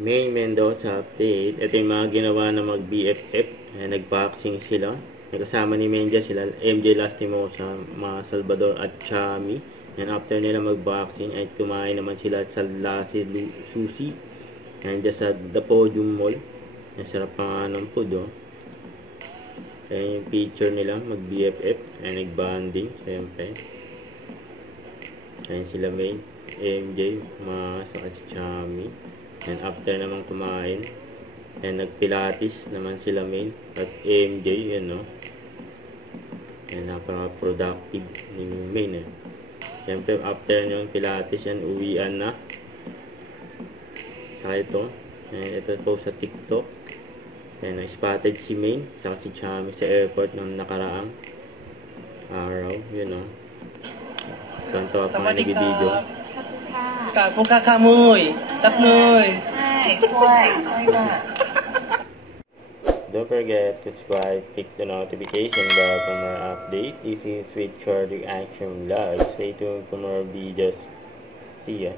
May Mendoza update. Ito yung mga ginawa na mag-BFF. Nag-boxing sila. Nagkasama ni Menja sila, MJ Lastimosa, mga Salvador at Chami. And after nila mag-boxing, ay kumain naman sila sa Lassie Sushi. And just sa The Podium Mall. Ang sarap pa nga ng food, oh. Ayan yung picture nila, mag-BFF. Ayan, nag-bonding, siyempre. Ayan sila May, MJ, Mas, at si Chami. And after naman kumain, and nagpilates naman sila May at MJ, yun, no? And napaka-productive ni May, eh. Siyempre, after yung pilates, yan, uwian na. Saka ito, and ito po sa TikTok. And spotted si May, saka si Chami sa airport ng nakaraang araw, yun, no? Tanto ako nga nag-video. กาพวกข้าข้ามุยตับนุย Don't forget to subscribe, click the notification bell for more updates. This is Sweet Short Reaction Vlog. Stay tuned for more videos. See ya.